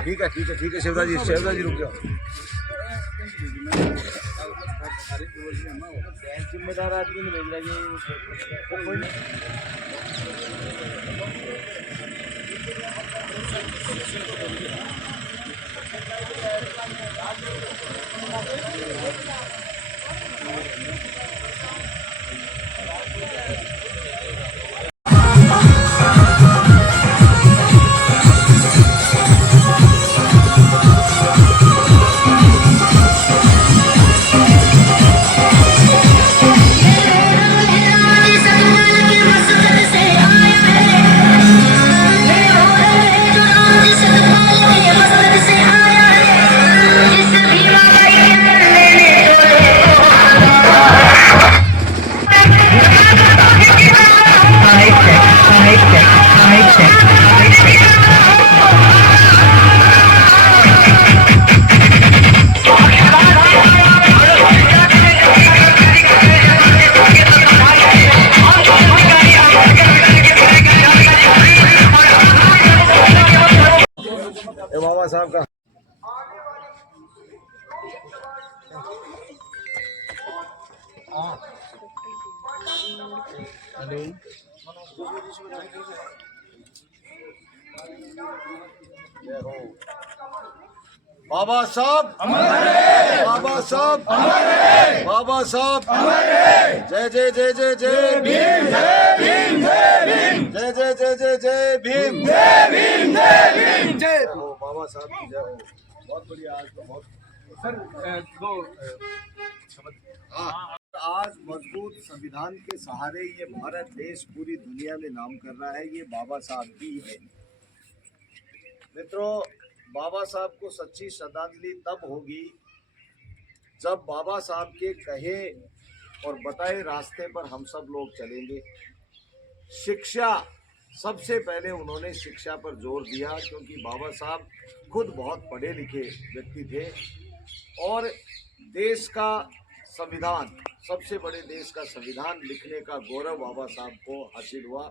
ठीक है शिवदा जी रुक जाओ। जिम्मेदार आदमी ने भेज रहा बाबा साहब का बाबा साहब बाबा साहब बाबा साहब जय जय जय जय जय भीम जय भीम जय भीम जय जय जय जय जय भीम जय भीम जय भीम जय हो बाबा साहब की जय हो। बहुत बढ़िया। आज तो बहुत आज मजबूत संविधान के सहारे ये भारत देश पूरी दुनिया में नाम कर रहा है, ये बाबा साहब की है। मित्रों, बाबा साहब को सच्ची श्रद्धांजलि तब होगी जब बाबा साहब के कहे और बताए रास्ते पर हम सब लोग चलेंगे। शिक्षा, सबसे पहले उन्होंने शिक्षा पर जोर दिया, क्योंकि बाबा साहब खुद बहुत पढ़े लिखे व्यक्ति थे और देश का संविधान, सबसे बड़े देश का संविधान लिखने का गौरव बाबा साहब को हासिल हुआ।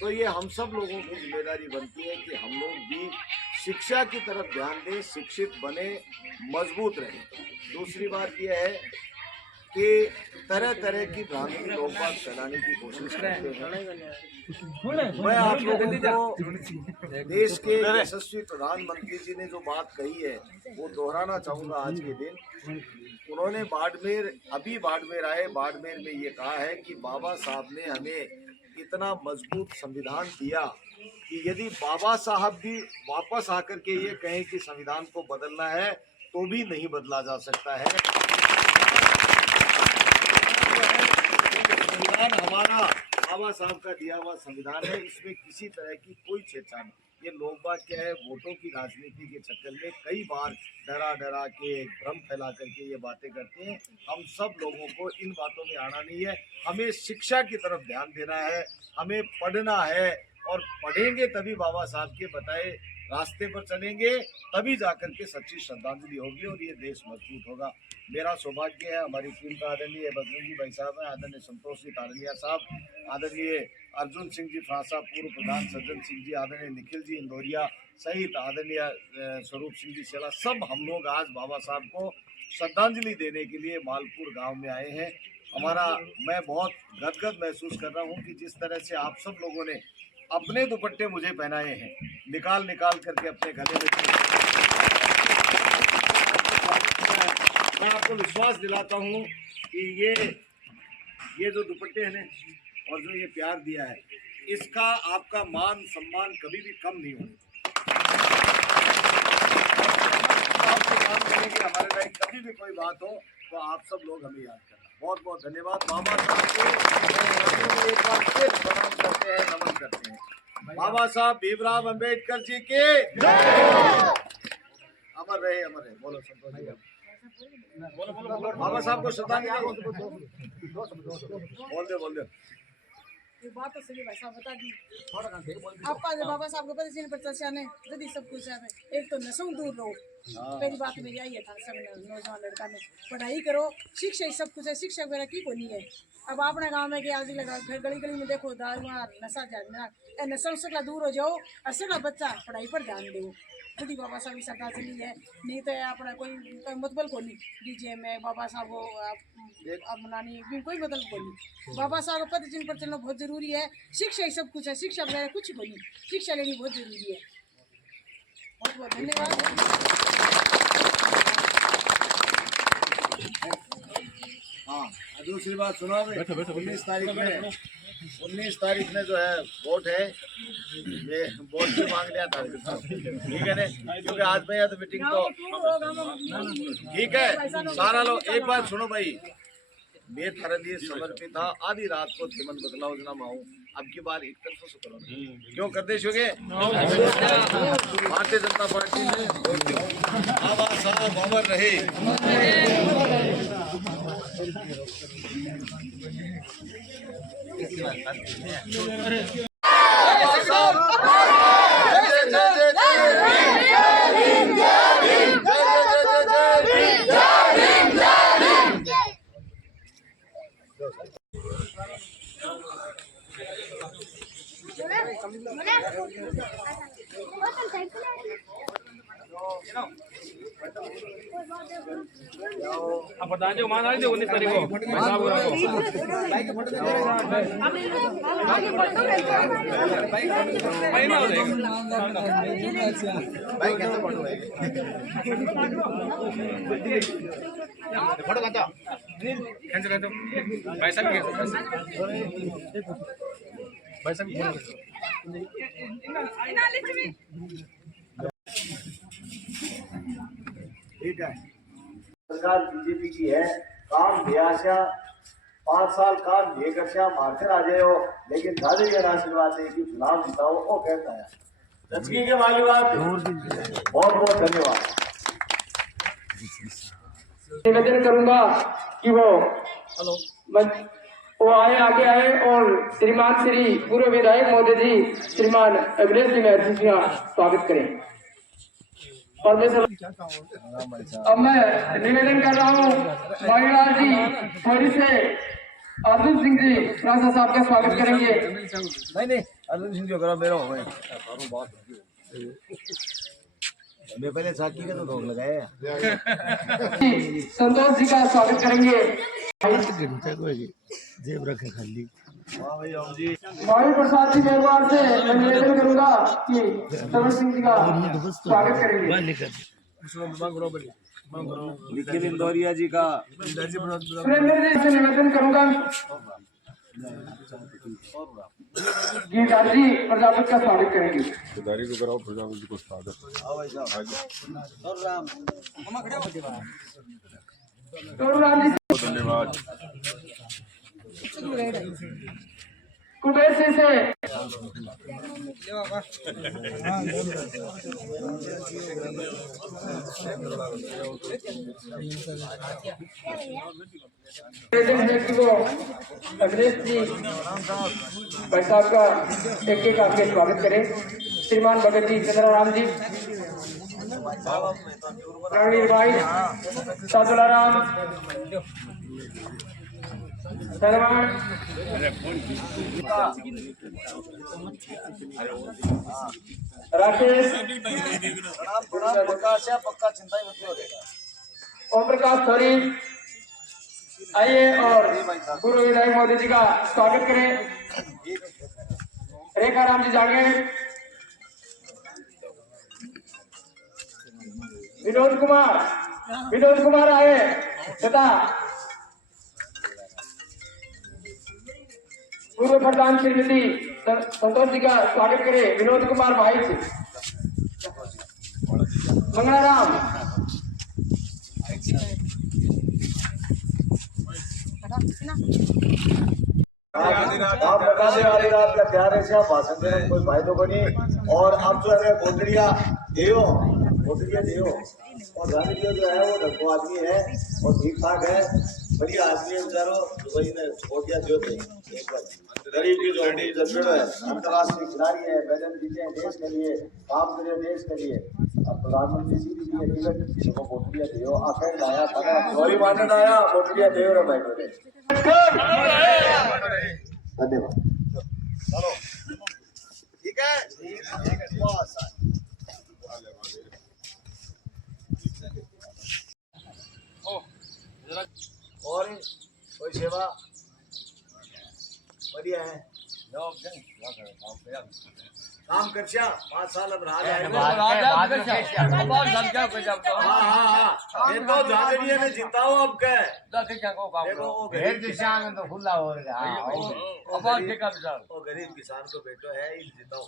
तो ये हम सब लोगों की जिम्मेदारी बनती है कि हम लोग भी शिक्षा की तरफ ध्यान दें, शिक्षित बने, मजबूत रहें। दूसरी बात यह है कि तरह तरह की भ्रांति लोग बात फैलाने की कोशिश करते हैं। मैं आप लोगों को देश के यशस्वी प्रधानमंत्री जी ने जो बात कही है वो दोहराना चाहूँगा आज के दिन। उन्होंने बाड़मेर, अभी बाड़मेर आए, बाड़मेर में ये कहा है कि बाबा साहब ने हमें इतना मजबूत संविधान दिया कि यदि बाबा साहब भी वापस आकर के ये कहें कि संविधान को बदलना है तो भी नहीं बदला जा सकता है। संविधान हमारा बाबा साहब का दिया हुआ संविधान है, इसमें किसी तरह की कोई छेड़छाड़ नहीं। ये लोग बात क्या है, वोटों की राजनीति के चक्कर में कई बार डरा डरा के, भ्रम फैला करके ये बातें करते हैं। हम सब लोगों को इन बातों में आना नहीं है, हमें शिक्षा की तरफ ध्यान देना है, हमें पढ़ना है और पढ़ेंगे तभी बाबा साहब के बताए रास्ते पर चलेंगे, तभी जाकर के सच्ची श्रद्धांजलि होगी और ये देश मजबूत होगा। मेरा सौभाग्य है, हमारी टीम का आदरणीय बजरंगी भाई साहब हैं, आदरणीय संतोष जी तारनिया साहब, आदरणीय अर्जुन सिंह जी फ्रांसा, पूर्व प्रधान सज्जन सिंह जी, आदरणीय निखिल जी इंदौरिया सहित आदरणीय स्वरूप सिंह जी सेला, सब हम लोग आज बाबा साहब को श्रद्धांजलि देने के लिए मालपुर गाँव में आए हैं। मैं बहुत गदगद महसूस कर रहा हूँ कि जिस तरह से आप सब लोगों ने अपने दुपट्टे मुझे पहनाए हैं, निकाल करके अपने गले में। मैं आपको विश्वास दिलाता हूँ कि ये जो दुपट्टे हैं ना और जो ये प्यार दिया है, इसका आपका मान सम्मान कभी भी कम नहीं होगा। आपसे काम करेंगे, हमारे लायक कभी भी कोई बात हो तो आप सब लोग हमें याद करना। बहुत बहुत धन्यवाद। बाबा साहब को एक बार फिर प्रणाम करते हैं, नमन करते हैं। बाबा साहब भीमराव अंबेडकर जी के अमर रहे, अमर रहे। बोलो संतोष जी, बाबा साहब को श्रद्धांजलि बोल दे। ये बात तो सही भाई साहब बता दी। आपका जो बाबा साहब को पता चल पर चर्चा ने जल्दी सब कुछ है। एक तो नशों दूर रहो, पहली बात मेरी आई है था सब नौजवान लड़का ने पढ़ाई करो, शिक्षा ही सब कुछ है। शिक्षा वगैरह की को नहीं है। अब अपने गांव में क्या लगा गली गली में देखो दारू नशा जाना, नशा से दूर हो जाओ और सगला बच्चा पढ़ाई पर ध्यान दो। खुद ही बाबा साहब की श्रद्धांजलि है, नहीं तो अपना कोई मतलब को नहीं डीजे में बाबा साहब को मनानी कोई मतलब को नहीं। बाबा साहब को पद चिन्ह पर चलना बहुत जरूरी है। शिक्षा ही सब कुछ है, शिक्षा वगैरह कुछ को नहीं, शिक्षा लेनी बहुत जरूरी है। बहुत बहुत धन्यवाद। हाँ, दूसरी बात सुनो, 19 तारीख में जो है वोट है, ये वोट भी मांग लिया था, ठीक है ना? क्योंकि आज में या तो मीटिंग तो ठीक है। सारा लोग एक बात सुनो भाई, मैं थारे लिए समर्पित था। आधी रात को मन बदलाव जना माऊ, अब की बार एक तरफ से करो, क्यों कर दे छोगे? भारतीय जनता पार्टी ने बाबा साहब अमर रहे। आप बता दो मान आई दो 19 तारीख को हिसाब करो। भाई ना हो भाई कैसे फोटो है? फोटो खाता कैंसिल कर दो भाई साहब भाई साहब ठीक है। सरकार बीजेपी की है, काम दियाशा 5 साल काम दिए कर मारकर आ जाए हो, लेकिन दादी के आशीर्वाद है कि चुनाव जिताओ, वो कहता है रचकी के वाली बात। बहुत बहुत धन्यवाद। निवेदन करूंगा कि वो आगे आए और श्रीमान श्री पूर्व विधायक महोदय जी श्रीमान अखिलेश जी महर्षि जी का स्वागत करें। और अब मैं निवेदन कर रहा हूँ महिलाल जी थोड़ी से अर्जुन सिंह जी राजा साहब का स्वागत करेंगे। नहीं अर्जुन सिंह जो करा मेरा हो गए, मैं पहले साकी का तो रोक लगाया। संतोष जी का स्वागत करेंगे। जेब रखे खाली। वायु प्रसाद जी मेहरबान से मैं निवेदन करूंगा कि संतोष सिंह जी का स्वागत करेंगे। निखिल इंदौरिया जी का सुरेंद्र जी से निवेदन करूंगा गीता जी प्रजापति का स्वागत करेंगे। को कराओ प्रजापति को स्वागत। राम जी धन्यवाद। कुबेर सिंह से अखिलेश जी भाई साहब का एक आपके स्वागत करें। श्रीमान भगत जी चंद्राराम जी रणवीर भाई सादुलाराम राकेश पक्का चिंता ही मत हो। ओम प्रकाश थोरी आइए और पूर्व विधायक महोदय जी का स्वागत करें। रेखा राम जी जागे, विनोद कुमार आए तथा पूर्व प्रधान श्रीमती संतोष जी का स्वागत करें। विनोद कुमार भाई से मंगलाराम आप बताने वाली रात का प्यार है क्या भाषण देने में कोई फायदो बनी। और अब जो है बोतरिया देव और गांधी जो है वो ढक्को आदमी है और ठीक ठाक है, बढ़िया आदमी है बेचारो। दुबई में छोड़ दिया जो थे एक बार गरीब की जोड़ी जब है, अंतर्राष्ट्रीय खिलाड़ी है, मेडल जीते हैं देश के लिए, काम करे देश के लिए। अब प्रधानमंत्री जी की टिकट देखो बोतरिया देव आखिर आया था गौरी मानन आया बोतरिया देव रे भाई। धन्यवाद। चलो ठीक है बस। और कोई सेवा बढ़िया है काम कर 5 साल अब रहा है। हाँ ये तो झांझड़िया ने जिताओ अब के देखो वो गरीब किसान को बेटो है ही जिताओ।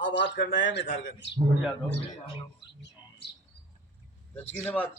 अब बात करना है मिथार करनी दचकी ने बात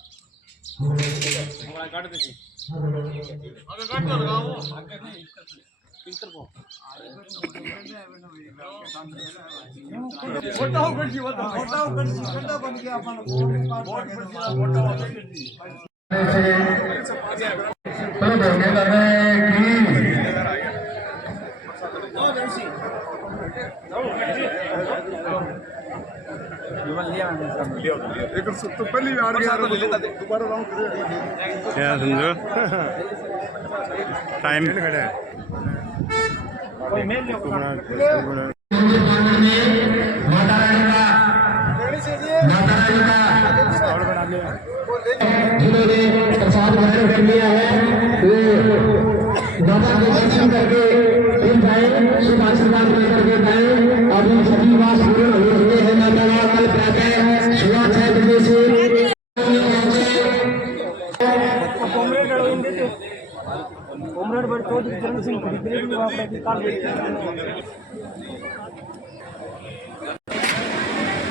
तो पहली बार दोबारा राउंड क्या समझो टाइम खड़ा है जिन्होंने प्रसाद ग्रहण कर लिया है वो बाबा के दर्शन करके फिर जाए शुभ आशीर्वाद लेकर के जाए। अभी सभी वास पूर्ण हुए हैं। धन्यवाद। कल प्रातः सुबह 6 बजे से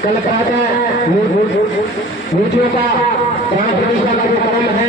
कल प्रातः मूर्तियों का प्राण प्रतिष्ठा का कार्यक्रम है।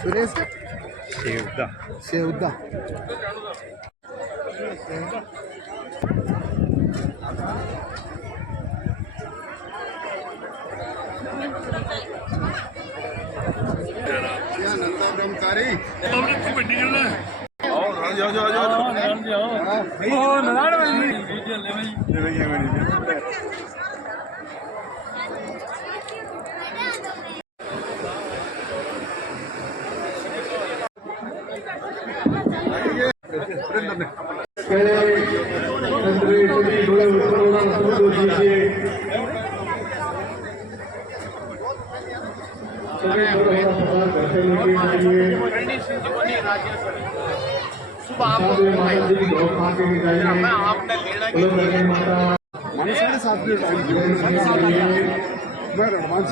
सुरेश सेवदा नंदा ब्रह्मचारी साढ़े 7 मैं एडवांस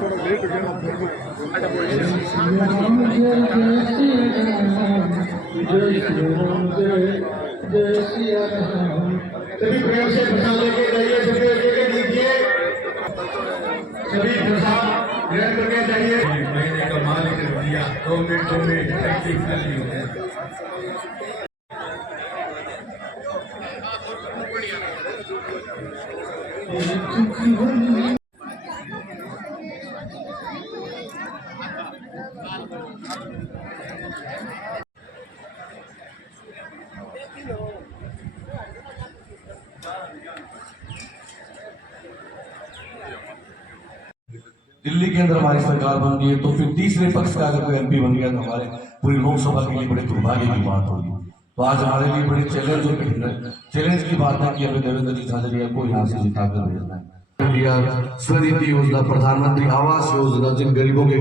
थोड़ा लेट हो सभी प्रेम से प्रसाद लेके जाइए। सभी एक लीजिए। सभी प्रसाद ग्रहण करके जाइए। महीने का मालिक दिया 2 मिनट टैक्सी कर ली। दिल्ली के अंदर हमारी सरकार बन गई है, तो फिर तीसरे पक्ष का अगर कोई एमपी बन गया तो हमारे पूरी लोकसभा के लिए बड़े दुर्भाग्य की बात होगी। तो आज हमारे लिए बड़ी चैलेंज की बात है कि हमें देवेंद्र जी झाझड़िया को यहाँ से जिता कर भेजना है। स्वनिधि योजना, प्रधानमंत्री आवास योजना, जिन गरीबों के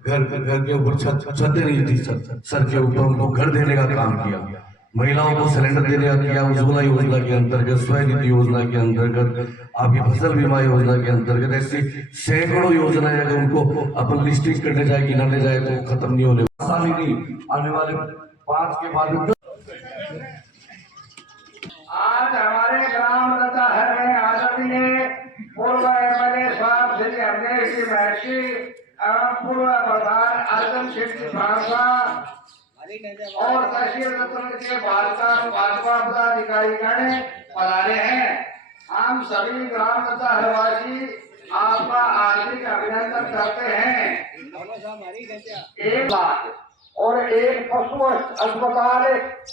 घर के ऊपर छतें नहीं थी सर के ऊपर, उनको घर देने का काम किया। महिलाओं को सिलेंडर देने का किया, उज्ज्वला योजना के अंतर्गत, स्वनिधि योजना के अंतर्गत, आपकी फसल बीमा योजना के अंतर्गत, ऐसी सैकड़ों योजनाएं अगर उनको अपन लिस्टिंग करने जाए, गिनाने जाए तो खत्म नहीं होने वाली। नहीं आने वाले 5 के बाद आज हमारे ग्राम रताहर में आदरणीय पूर्व एमएलए साहब श्री अवधेश जी महर्षि एवं पूर्व प्रधान अर्जुन सिंह जी भांसा और तहसील रत्न के भाजपा पदाधिकारीगण पधारे हैं। हम सभी ग्राम रताहरवासी आपका हार्दिक अभिनंदन करते हैं। 1 लाख और एक पशु अस्पताल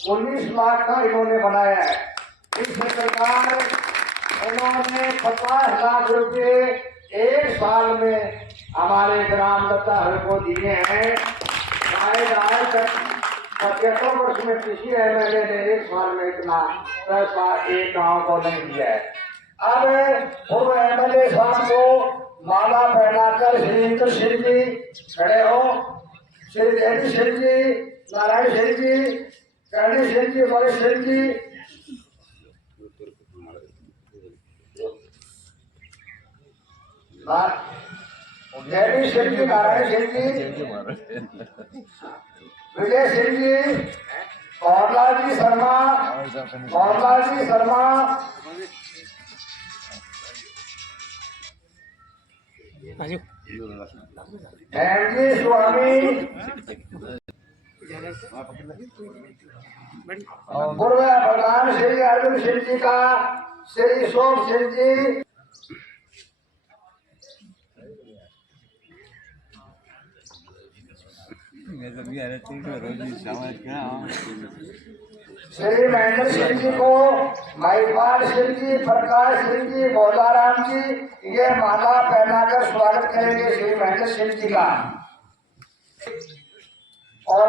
19 लाख का इन्होंने बनाया है। इस सरकार उन्होंने 50 लाख रुपए 1 साल में हमारे ग्राम रताहर को दिए हैं। शायद आज तक 75 वर्ष में किसी एमएलए ने 1 साल में इतना पैसा एक गांव को नहीं दिया है। अब पूर्व एमएलए साहब को माला पहनाकर श्री इंद्र सिंह जी खड़े हो, श्री जयती सिंह जी, नारायण सिंह जी, करणी सिंह जी, बड़े सिंह जी, जयती सिंह जी, नारायण सिंह जी, विजय सिंह जी, कौरलाल जी शर्मा, एमजी स्वामी, पूर्व प्रधान श्री अर्जुन सिंह जी का श्री सोम सिंह जी, श्री महेंद्र सिंह जी को महिपाल सिंह जी, प्रकाश सिंह जी, भोलाराम जी ये माला पहनाकर स्वागत करेंगे श्री महेंद्र सिंह जी का और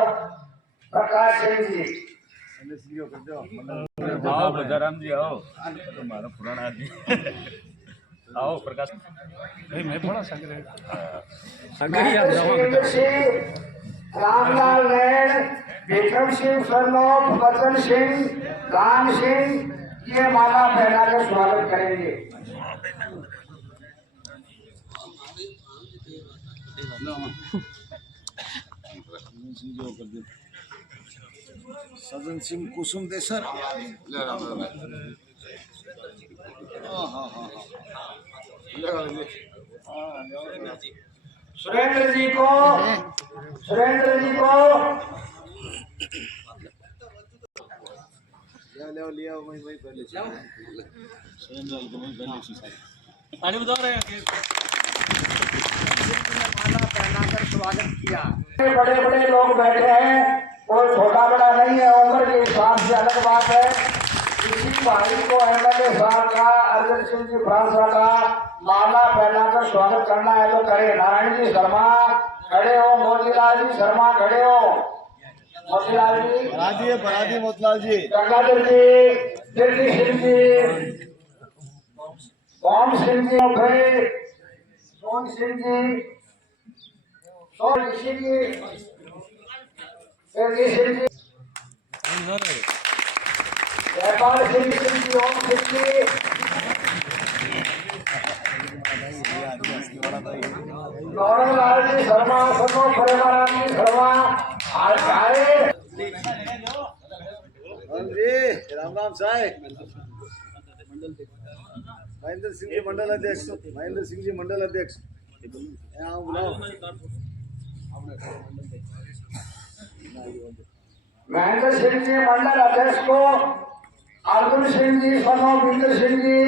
प्रकाश सिंह जी। आओ भोलाराम जी, आओ तुम्हारा पुराना आदमी आओ प्रकाश भाई, मैं थोड़ा संग रामलाल नैन, विक्रम सिंह सरनोफ, वचन सिंह, राम सिंह ये माला पहनाकर स्वागत करेंगे। सजन सिंह कुसुम देसर, सुरेंद्र जी को लिया वही पहले पानी बता रहे हैं माला पहनाकर स्वागत किया। बड़े बड़े लोग बैठे हैं और छोटा बड़ा नहीं है, उम्र के हिसाब से अलग बात है। इसी भाई को एमएलए साहब का, अर्जुन सिंह जी भांसा का माला पहनाकर स्वागत करना है तो करे। नारायण जी शर्मा खड़े हो, मोतीलाल जी शर्मा खड़े हो, मोतीलाल जी, बरादी मोतीलाल जी, गंगाधर जी, दिल्ली सिंह जी, ओम सिंह जी, सोन सिंह जी, सोन सिंह जी, सिंह जी, व्यापार सिंह जी, ओम सिंह जी, गौरवलाल जी शर्मा, सनो प्रेमाराम जी शर्मा आज आए। जी राम राम साहब, महेंद्र सिंह जी मंडल अध्यक्ष, महेंद्र सिंह जी मंडल अध्यक्ष यहाँ बुलाओ। महेंद्र सिंह जी मंडल अध्यक्ष को अर्जुन सिंह जी, सनो बिंदु सिंह जी,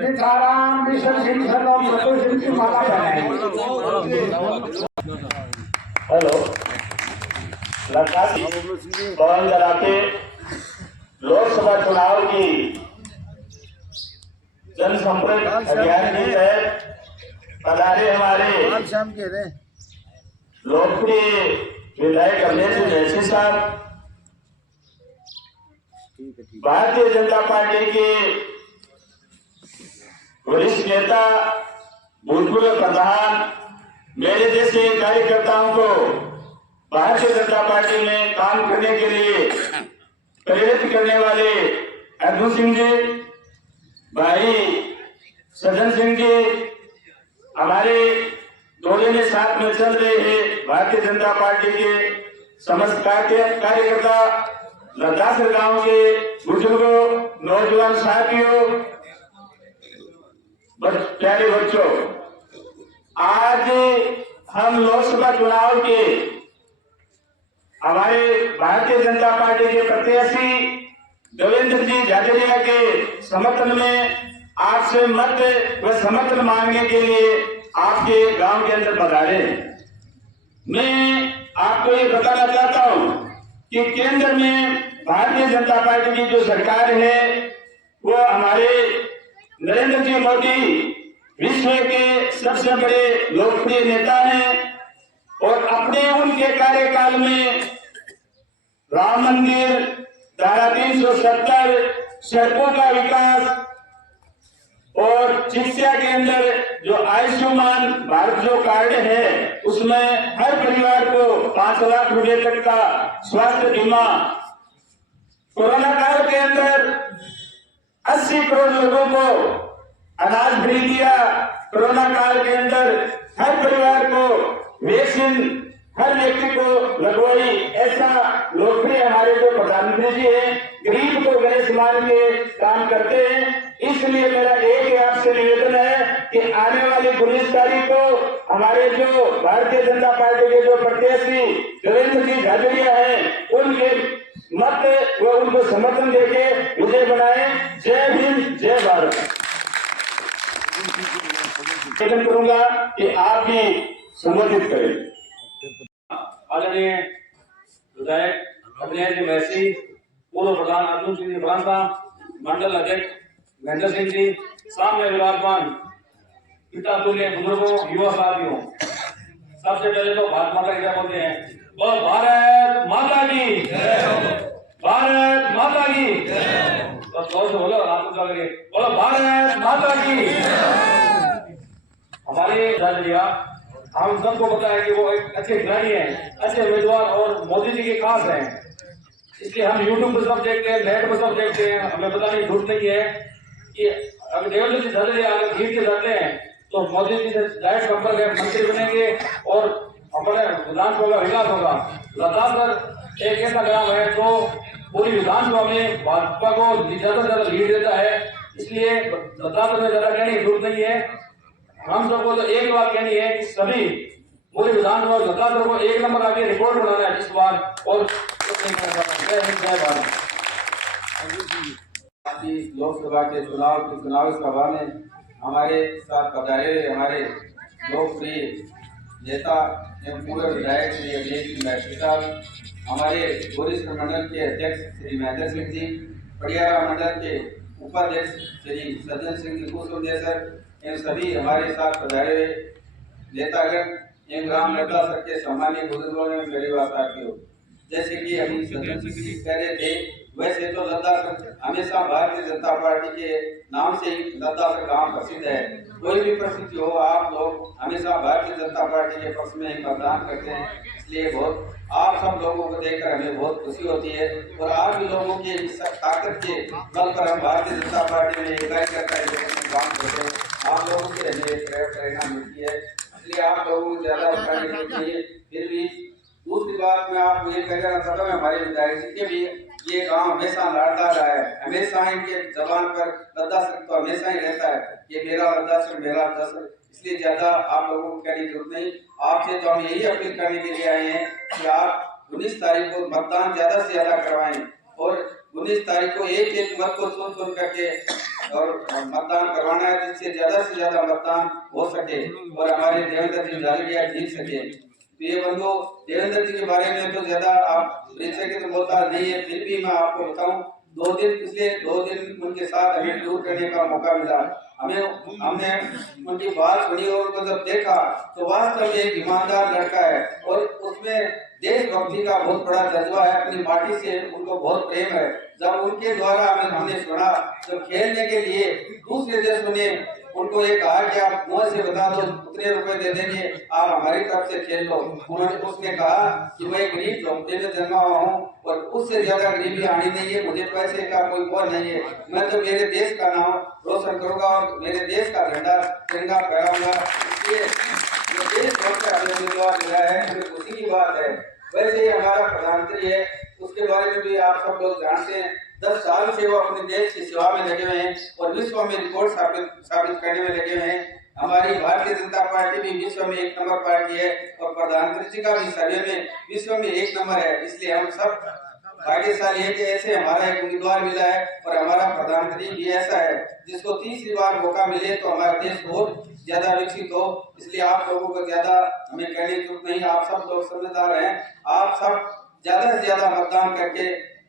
निताराम बिशन सिंह, सनो मधु सिंह जी माला पहनाएंगे। हेलो, कौन जराते लोकसभा चुनाव की जनसंपर्क अभियान के तहत पधारे हमारे आज शाम के रहे लोकप्रिय विधायक अमलेश महसी साहब, भारतीय जनता पार्टी के वरिष्ठ नेता, भूतपूर्व प्रधान, मेरे जैसे कार्यकर्ताओं को भारतीय जनता पार्टी में काम करने के लिए प्रेरित करने वाले अर्जुन सिंह जी, भाई सज्जन सिंह जी, हमारे दौरे में साथ में चल रहे हैं भारतीय जनता पार्टी के समस्त कार्यकर्ता, लद्दासर गांव के बुजुर्गों, नौजवान साथियों, प्यारे बच्चों, आज हम लोकसभा चुनाव के हमारे भारतीय जनता पार्टी के प्रत्याशी देवेंद्र जी झाझड़िया के समर्थन में आपसे मत व समर्थन मांगने के लिए आपके गांव के अंदर पधारे। मैं आपको ये बताना चाहता हूं कि केंद्र में भारतीय जनता पार्टी की जो सरकार है वो हमारे नरेंद्र जी मोदी विश्व के सबसे बड़े लोकप्रिय नेता हैं और अपने उनके कार्यकाल में राम मंदिर, धारा 370, सड़कों का विकास और शिक्षा के अंदर जो आयुष्मान भारत जो कार्ड है उसमें हर परिवार को 5 लाख रुपए तक का स्वास्थ्य बीमा, कोरोना काल के अंदर 80 करोड़ लोगों को अनाज फ्री दिया, कोरोना काल के अंदर हर परिवार को वैक्सीन हर व्यक्ति को लगवाई। ऐसा लोकप्रिय हमारे जो प्रधानमंत्री जी हैं, गरीब को गणेश मान के काम करते हैं। इसलिए मेरा एक आपसे निवेदन है कि आने वाली 19 तारीख को हमारे जो भारतीय जनता पार्टी के जो प्रत्याशी देवेंद्र जी झाझड़िया हैं उनके मत व उनको समर्थन देके विजय बनाए। जय हिंद, जय भारत। निवेदन करूंगा कि आप भी संबोधित करें। आदरणीय विधायक अमलेश जी महसी, पूर्व प्रधान अर्जुन सिंह जी ब्रांता, मंडल अध्यक्ष महेंद्र सिंह जी, सामने विराजमान पिता तुल्य बुजुर्गों, युवा साथियों, सबसे पहले तो भारत माता की जय बोलते हैं। बोलो भारत माता की, भारत माता की। तो जोर से बोलो, आप करिए, बोलो भारत माता की। हमारे झाझड़िया, हम सबको पता है कि वो एक अच्छे खिलाड़ी हैं, अच्छे उम्मीदवार और मोदी जी के खास हैं। इसलिए हम यूट्यूब पर सब देखते हैं, नेट पर सब देखते हैं, हमें पता नहीं झूठ नहीं है कि अगर देवेंद्र जी झाझड़िया अगर जीत के जाते हैं तो मोदी जी से डायरेक्ट संपर्क है, मंत्री बनेंगे और हमारे विधानसभा का विकास होगा। लद्दासर एक ऐसा ग्राम है जो पूरी विधानसभा में भाजपा को ज्यादा से ज्यादा लीड देता है। इसलिए लद्दासर में ज्यादा कहने की जरूरत नहीं है। हम सबको तो एक बात कहनी है कि सभी पूरी विधानसभा लद्दासर को एक नंबर आगे रिकॉर्ड बनाना है इस बार। और लोकसभा के चुनावी सभा में हमारे साथ पधारे हमारे लोकप्रिय नेता एवं पूर्व विधायक श्री अमलेश महसी साहब, हमारे वरिष्ठ मंडल के अध्यक्ष श्री महेंद्र सिंह जी, पड़ियारा मंडल के उपाध्यक्ष श्री सज्जन सिंह जी कुशल, इन सभी हमारे साथ पधारे हुए नेतागण एवं ग्राम लद्दासर के सामान्य बुजुर्गों ने मेरी बात साथियों, जैसे कि अभी सज्जन सिंह जी कह रहे थे, वैसे तो लद्दासर हमेशा भारतीय जनता पार्टी के नाम से ही लद्दासर गांव प्रसिद्ध है। कोई भी परिस्थिति हो, आप लोग हमेशा भारतीय जनता पार्टी के पक्ष में ही मतदान करते हैं। इसलिए बहुत आप सब लोगों को देखकर हमें बहुत खुशी होती है और आप भी लोगों की ताकत के बल पर हम भारतीय जनता पार्टी में कार्यकर्ता काम करते हैं। आप लोगों की हमें प्रेरणा मिलती है, इसलिए आप लोगों को ज्यादा करने के लिए। फिर भी दूसरी बात मैं आपको ये कहना चाहता हूँ, हमारे विधायक जी के भी ये गांव हमेशा लड़ता रहा है, हमेशा इनके जबान पर लद्दासर तो हमेशा ही रहता है, ये मेरा लद्दासर मेरा लद्दासर। इसलिए ज्यादा आप लोगों को कहने की जरूरत नहीं। आपसे तो हम यही अपील करने के लिए आए हैं कि आप 19 तारीख को मतदान ज्यादा से ज्यादा करवाएं और 19 तारीख को एक मत को चुन करके और मतदान करवाना है, जिससे ज्यादा से ज्यादा मतदान हो सके और हमारे देवेंद्र जी झाझड़िया जीत सके। तो ये बंधु देवेंद्र जी के बारे में तो ज्यादा आप परिचय के तो बोलता नहीं है, फिर भी मैं आपको बताऊं, पिछले 2 दिन उनके साथ हमें टूर करने का मौका मिला। हमने उनकी बात सुनी और उनको जब देखा तो वास्तव में एक ईमानदार लड़का है और उसमें देशभक्ति का बहुत बड़ा जज्बा है, अपनी माटी से उनको बहुत प्रेम है। जब उनके द्वारा हमने सुना जब खेलने के लिए दूसरे देशों ने उनको ये कहा कि आप मुंह से बता दो उतने रुपए दे देंगे, आप हमारी तरफ से खेल लो। उसने कहा कि मैं गरीब झोंपड़े में जन्मा हुआ हूँ और उससे ज्यादा गरीबी आनी नहीं है, मुझे पैसे का कोई और नहीं है, मैं तो मेरे देश का नाम रोशन करूंगा और मेरे देश का झंडा तिरंगा फहराऊंगा। इसलिए जो देश भक्त हमें उम्मीदवार मिला है, हमें खुशी की बात है। वैसे ही हमारा प्रधानमंत्री है, उसके बारे में भी आप सब लोग जानते हैं। 10 साल से वो अपने देश की सेवा में लगे हुए हैं और विश्व में रिकॉर्ड साबित करने में लगे हुए हैं। हमारी भारतीय जनता पार्टी भी विश्व में 1 नंबर पार्टी है और प्रधानमंत्री जी का भी सर्वे में विश्व में 1 नंबर है। इसलिए हम सब भाग्यशाली है कि ऐसे हमारा एक उम्मीदवार मिला है और हमारा प्रधानमंत्री भी ऐसा है जिसको तीसरी बार मौका मिले तो हमारा देश बहुत ज्यादा विकसित हो। इसलिए आप लोगों को ज्यादा हमें कहने की जरूरत नहीं, आप सब लोग समझदार हैं। आप सब ज्यादा से ज्यादा मतदान करके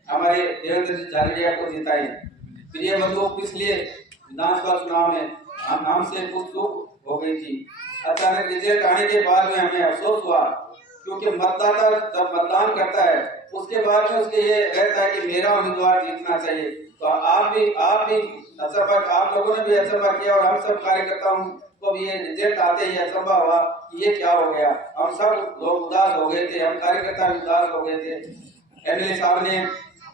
हमारे देवेंद्र जी झाझड़िया को जिताएं। प्रिय बंधुओं, पिछले विधानसभा चुनाव में हमसे कुछ चूक हो गई थी। अचानक रिजल्ट आने के बाद में हमें अफसोस हुआ, क्योंकि मतदाता जब मतदान करता है उसके बाद में उसके ये रहता है कि मेरा उम्मीदवार जीतना चाहिए। तो आप भी अचंभा, आप लोगों ने भी अचंभा किया और हम सब कार्यकर्ताओं को भी ये रिजल्ट आते ही अचंभा हुआ कि ये क्या हो गया। हम सब लोग उदास हो गए थे, हम कार्यकर्ता भी उदास हो गए थे। एमएलए साहब ने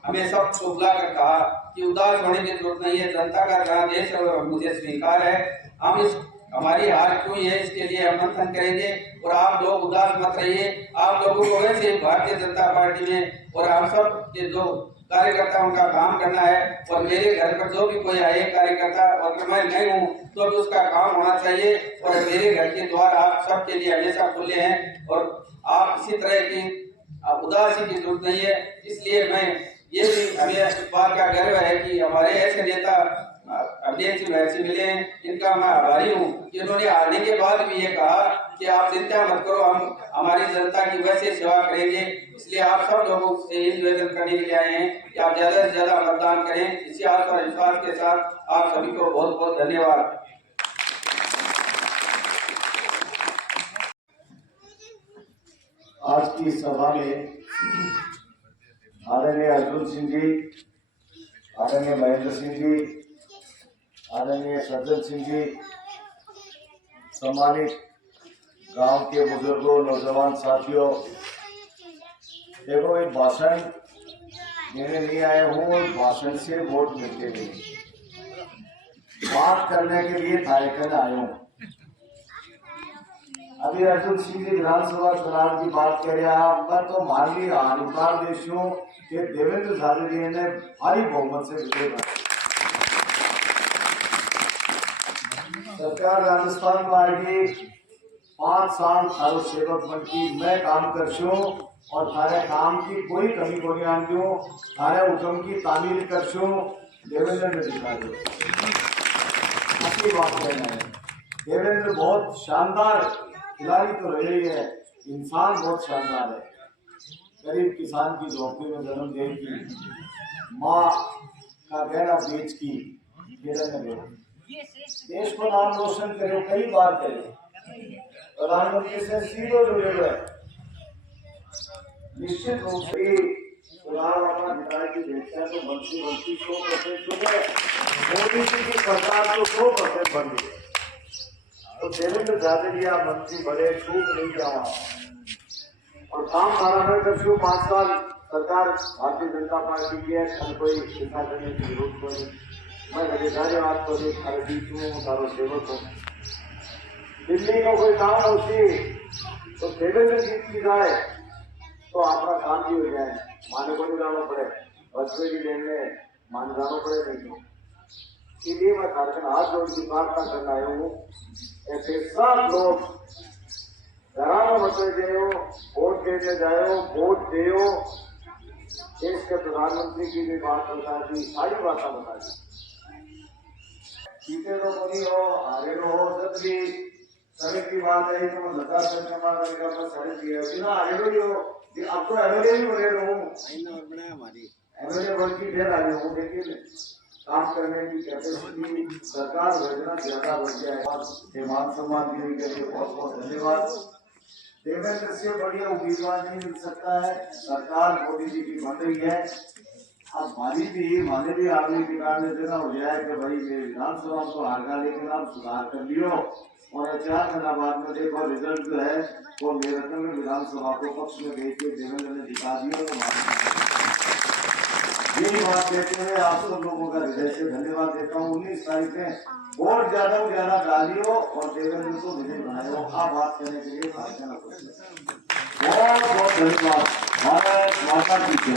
हमें सब को बुलाकर कहा कि उदास होने की जरूरत नहीं है, जनता का जनादेश और मुझे स्वीकार है, हम इस हमारी हार क्यों है इसके लिए हम मंथन करेंगे और आप लोग उदास मत रहिए। आप लोगों को वैसे भारतीय जनता पार्टी में और हम सब के जो कार्यकर्ताओं का काम करना है और मेरे घर पर जो भी कोई आए कार्यकर्ता, अगर मैं नहीं हूँ तो भी उसका काम होना चाहिए और मेरे घर के द्वार आप सबके लिए हमेशा खुले हैं और आप किसी तरह की उदासी की जरूरत नहीं है। इसलिए मैं ये भी हमें इस बात का गर्व है कि हमारे ऐसे नेता अभिषेक जी वैसे मिले हैं, इनका मैं आभारी हूँ कि उन्होंने आने के बाद भी ये कहा कि आप चिंता मत करो, हम हमारी जनता की वैसे सेवा करेंगे। इसलिए आप सब लोगों से निवेदन करने के लिए आए हैं कि आप ज्यादा से ज्यादा मतदान करें। इसी आशा और विश्वास के साथ आप सभी को बहुत बहुत धन्यवाद। आज की सभा में आदरणीय अर्जुन सिंह जी, आदरणीय महेंद्र सिंह जी, आदरणीय सज्जन सिंह जी, सम्मानित गांव के बुजुर्गों, नौजवान साथियों, देखो एक भाषण देने नहीं आए हूँ, भाषण से वोट मिलते नहीं, बात करने के लिए कार्यक्रम आए हूँ। अभी अर्जुन सिंह जी विधानसभा चुनाव की बात कर रहा, मैं तो मान ली अनुकार देशों के देवेंद्र झाझड़िया ने भारी बहुमत से विजय किया। सरकार राजस्थान में आएगी, 5 साल थारो सेवक बन की मैं काम कर छू और थारे काम की कोई कमी को नहीं आती, थारे हुक्म की तामील कर छू, देवेंद्र ने दिखा दो। अच्छी बात कहना है, देवेंद्र बहुत शानदार खिलाड़ी तो रहे ही है, इंसान बहुत शानदार है। गरीब किसान की झोंपड़ी में जन्म दे की, माँ का गहना बेच की, देश को नाम रोशन करे, कई बार करे, प्रधानमंत्री से सीधे जुड़े हुए। निश्चित रूप से चुनाव अपना जिताने की भेजता है तो बंसी 100% चुने, मोदी जी की सरकार तो 100% बन गई। तो देवेंद्र झाझड़िया मंत्री बड़े छूट नहीं किया और काम सारा मैं कर छू। 5 साल सरकार भारतीय जनता पार्टी की है, कोई चिंता करने की जरूरत नहीं। मैं अधिकारी बात को बीच में सारो सेवक हूँ। दिल्ली को कोई काम होती तो देवेंद्र जीत की जाए तो आपका काम भी हो जाए, माने को नहीं जाना पड़े, बच्चे की लेन में मान जाना पड़े नहीं। तो इसलिए मैं कार्यक्रम हाथ जोड़ की प्रार्थना करना आया हूँ, ऐसे सब लोग घरानों बच्चे गए, वोट देने जाए, वोट दे, देश के प्रधानमंत्री की भी बात बता दी, सारी बातें बता दी। जीते तो कोई हो, आगे तो हो, जब भी सड़क की बात है तो लगा करने वाला सड़क की है ना, आगे तो हो, अब तो अवेलेबल ही बने रहो। एमएलए वर्ग की ढेर आगे हूँ, लेकिन काम करने की कैपेसिटी सरकार योजना ज्यादा बढ़ जाए। हेमान सम्मान देने के लिए बहुत बहुत धन्यवाद। देवेंद्र से बढ़िया उम्मीदवार नहीं मिल सकता है। सरकार मोदी जी की बन रही है। अब माने भी आदमी बिगाड़ने देना हो जाए कि भाई ये विधानसभा को हारगा, लेकिन आप सुधार कर लियो और 4 दिन बाद में देखो रिजल्ट जो है वो मेरठ में विधानसभा को पक्ष में भेज के देवेंद्र ने दिखा दिया। यही बात कहते हुए आप सब लोगों का हृदय से धन्यवाद देता हूँ। 19 तारीख में वोट ज्यादा से ज्यादा डालियो और देवेंद्र को विजय बनायो। आप बात करने के लिए बहुत बहुत धन्यवाद। भारत माता की जय।